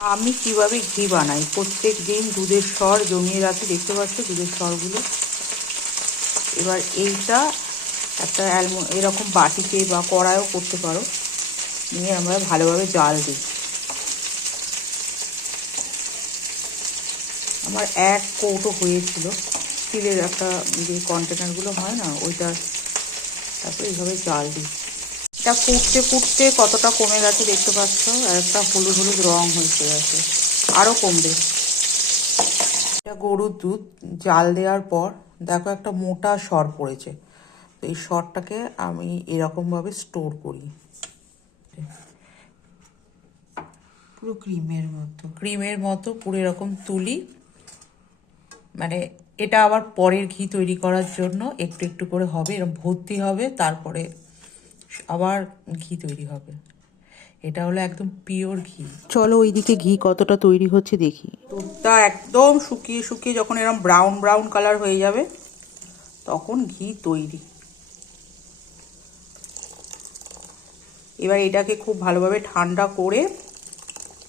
আমি কীভাবে ঘি বানাই? প্রত্যেক দিন দুধের স্বর জমিয়ে রাখি, দেখতে পাচ্ছ দুধের স্বরগুলো? এবার এইটা একটা অ্যালমো, এরকম বাটিতে বা কড়াইও করতে পারো। নিয়ে আমরা ভালোভাবে জাল দিই। আমার এক কৌটো হয়েছিল। স্টিলের একটা যে কন্টেনারগুলো হয় না, ওইটা তারপরে এইভাবে জাল দিই। এটা ফুটতে ফুটতে কতটা কমে গেছে দেখতে পাচ্ছ? আর একটা হলুদ হলুদ রং হয়েছে গেছে আরও কমবে। এটা গরুর দুধ, জাল দেওয়ার পর দেখো একটা মোটা সর পড়েছে। তো এই সরটাকে আমি এরকমভাবে স্টোর করি। পুরো ক্রিমের মতো ক্রিমের মতো পুরো এরকম তুলি। মানে এটা আবার পরের ঘি তৈরি করার জন্য একটু একটু করে হবে এরকম ভর্তি হবে, তারপরে আবার ঘি তৈরি হবে। এটা হলো একদম পিওর ঘি। চলো ওইদিকে ঘি কতটা তৈরি হচ্ছে দেখি। দুধটা একদম শুকিয়ে শুকিয়ে যখন এরকম ব্রাউন ব্রাউন কালার হয়ে যাবে তখন ঘি তৈরি। এবার এটাকে খুব ভালোভাবে ঠান্ডা করে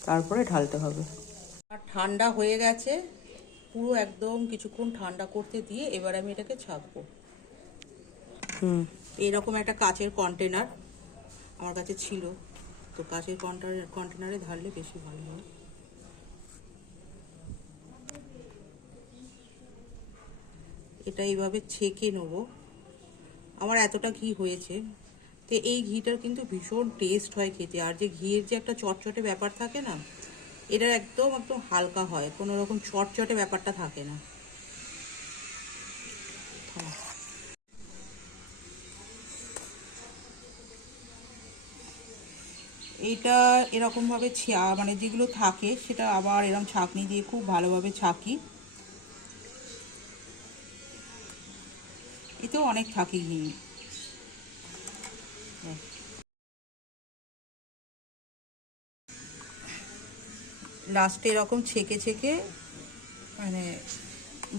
তারপরে ঢালতে হবে। আর ঠান্ডা হয়ে গেছে পুরো একদম কিছুক্ষণ ঠান্ডা করতে দিয়ে এবার আমি এটাকে ছাকবো। হুম। এইরকম একটা কাচের কন্টেনার আমার কাছে ছিল। তো কাচের কন্টেনার কন্টেনারে ঢাললে বেশি ভালো হয়। এটা এইভাবে ছেঁকে নেব। আমার এতটা ঘি হয়েছে। তো এই ঘিটার কিন্তু ভীষণ টেস্ট হয় খেতে। আর যে ঘিয়ের যে একটা চটচটে ব্যাপার থাকে না, এটা একদম একদম হালকা হয়। কোনো রকম চটচটে ব্যাপারটা থাকে না। এইটা এরকমভাবে ছা মানে যেগুলো থাকে, সেটা আবার এরকম ছাঁকনি দিয়ে খুব ভালোভাবে ছাকি। এতেও অনেক থাকে ঘি লাস্টে এরকম ছেঁকে ছেঁকে মানে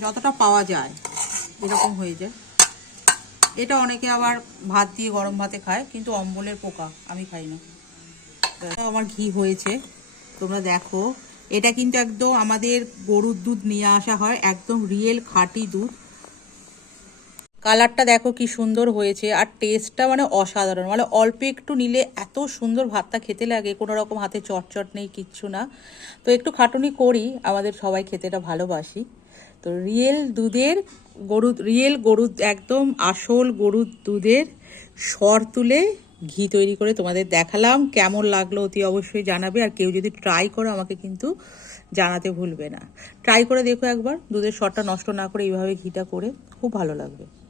যতটা পাওয়া যায়, এরকম হয়ে যায়। এটা অনেকে আবার ভাত দিয়ে গরম ভাতে খায়, কিন্তু অম্বলের পোকা আমি খাই না। এটা আমার ঘি হয়েছে। তোমরা দেখো, এটা কিন্তু একদম আমাদের গরুর দুধ নিয়ে আসা হয়, একদম রিয়েল খাঁটি দুধ। কালারটা দেখো কি সুন্দর হয়েছে, আর টেস্টটা মানে অসাধারণ। মানে অল্প একটু নিলে এত সুন্দর ভাতটা খেতে লাগে, কোনো রকম হাতে চটচট নেই, কিচ্ছু না। তো একটু খাটুনি করি, আমাদের সবাই খেতে এটা ভালোবাসি। তো রিয়েল দুধের গরু রিয়েল গরু একদম আসল গরুর দুধের সর তুলে ঘি তৈরি করে তোমাদের দেখালাম। কেমন লাগল অতি অবশ্যই জানাবে। আর কেউ যদি ট্রাই করো, আমাকে কিন্তু জানাতে ভুলবে না। ট্রাই করে দেখো একবার। দুধের শটটা নষ্ট না করে এইভাবে ঘিটা করে। খুব ভালো লাগবে।